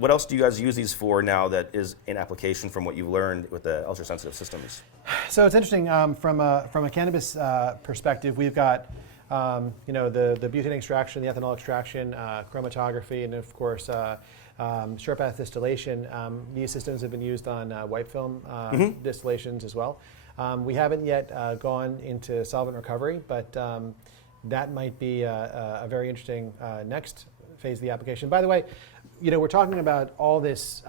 what else do you guys use these for now that is in application from what you've learned with the ultra-sensitive systems? So it's interesting, from a cannabis perspective, we've got the butane extraction, the ethanol extraction, chromatography, and of course short path distillation. These systems have been used on white film distillations as well. We haven't yet gone into solvent recovery, but that might be a very interesting next phase of the application. By the way, we're talking about all this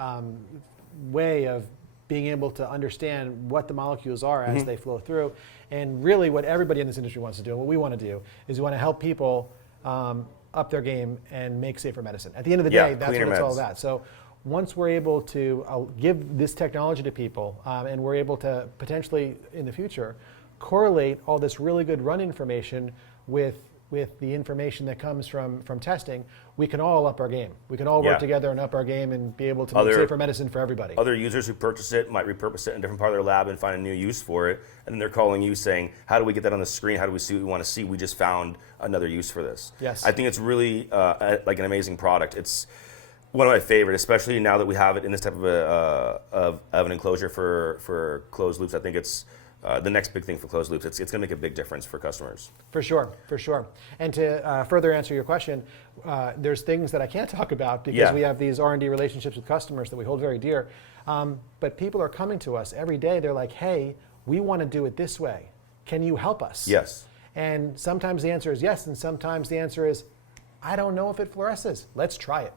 way of being able to understand what the molecules are as they flow through. And really what everybody in this industry wants to do, and what we want to do, is we want to help people up their game and make safer medicine. At the end of the day, that's what it's all about. So once we're able to give this technology to people, and we're able to potentially, in the future, correlate all this really good run information with the information that comes from testing, we can all up our game. We can all work together and up our game and be able to make safer medicine for everybody. Other users who purchase it might repurpose it in a different part of their lab and find a new use for it, and then they're calling you saying, how do we get that on the screen? How do we see what we want to see? We just found another use for this. Yes. I think it's really like an amazing product. It's one of my favorite, especially now that we have it in this type of an enclosure for closed loops. I think it's the next big thing for closed loops. It's going to make a big difference for customers. For sure, for sure. And to further answer your question, there's things that I can't talk about because we have these R&D relationships with customers that we hold very dear. But people are coming to us every day. They're like, hey, we want to do it this way. Can you help us? Yes. And sometimes the answer is yes, and sometimes the answer is, I don't know if it fluoresces. Let's try it.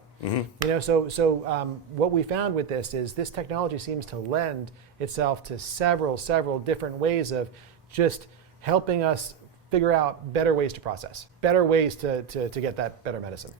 So what we found with this is this technology seems to lend itself to several different ways of just helping us figure out better ways to process, better ways to get that better medicine.